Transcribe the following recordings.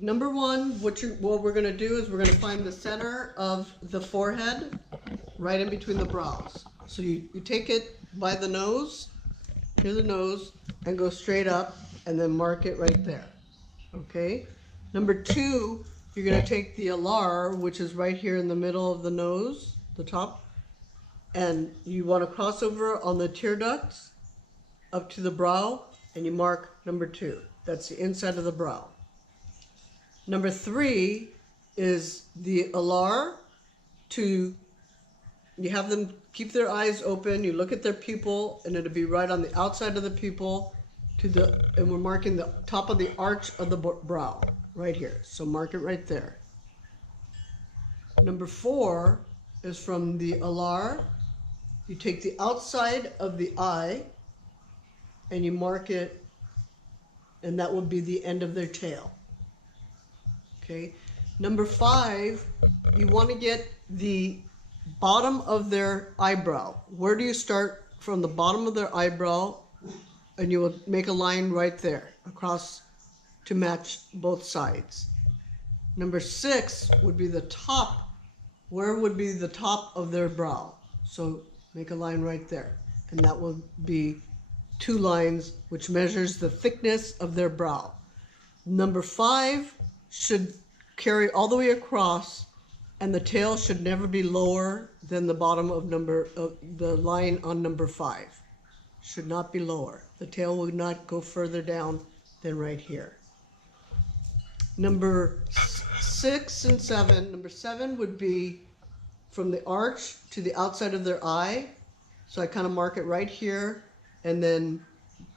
number one, what we're gonna do is we're gonna find the center of the forehead, right in between the brows. So you take it by the nose, here's the nose, and go straight up, and then mark it right there. Okay? Number two, you're gonna take the alar, which is right here in the middle of the nose, the top, and you want to cross over on the tear ducts up to the brow, and you mark number two. That's the inside of the brow. Number three is the alar to, you have them keep their eyes open, you look at their pupil, and it'll be right on the outside of the pupil and we're marking the top of the arch of the brow, right here. So mark it right there. Number four is from the alar. You take the outside of the eye and you mark it, and that would be the end of their tail. Okay. Number five, you want to get the bottom of their eyebrow. Where do you start? From the bottom of their eyebrow, and you will make a line right there across to match both sides. Number six would be the top. Where would be the top of their brow? So make a line right there, and that will be 2 lines, which measures the thickness of their brow. Number five should carry all the way across, and the tail should never be lower than the bottom of the line on number five. Should not be lower. The tail would not go further down than right here. Number 6 and 7. Number 7 would be from the arch to the outside of their eye. So I kind of mark it right here, and then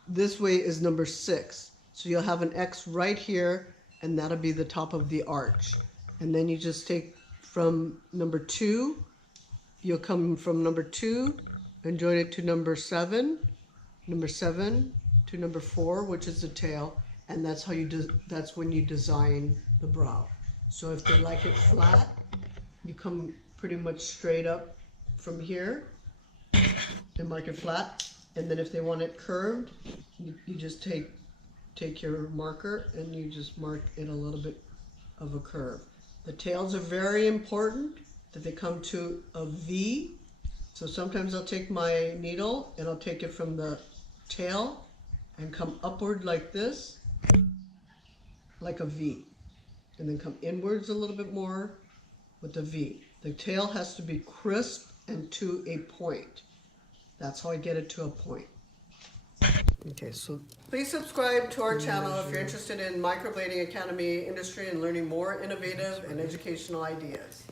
this way is number 6. So you'll have an X right here, and that'll be the top of the arch. And then you just take from number 2, you'll come from number 2 and join it to number 7 to number 4, which is the tail, and that's how that's when you design the brow. So if they like it flat, you come pretty much straight up from here and mark it flat. And then if they want it curved, you just take your marker and you just mark it a little bit of a curve. The tails are very important, that they come to a V. So sometimes I'll take my needle and I'll take it from the tail and come upward like this, like a V, and then come inwards a little bit more with a V. The tail has to be crisp and to a point. That's how I get it to a point. Okay, so please subscribe to our channel if you're interested in Microblading Academy industry and learning more innovative and educational ideas.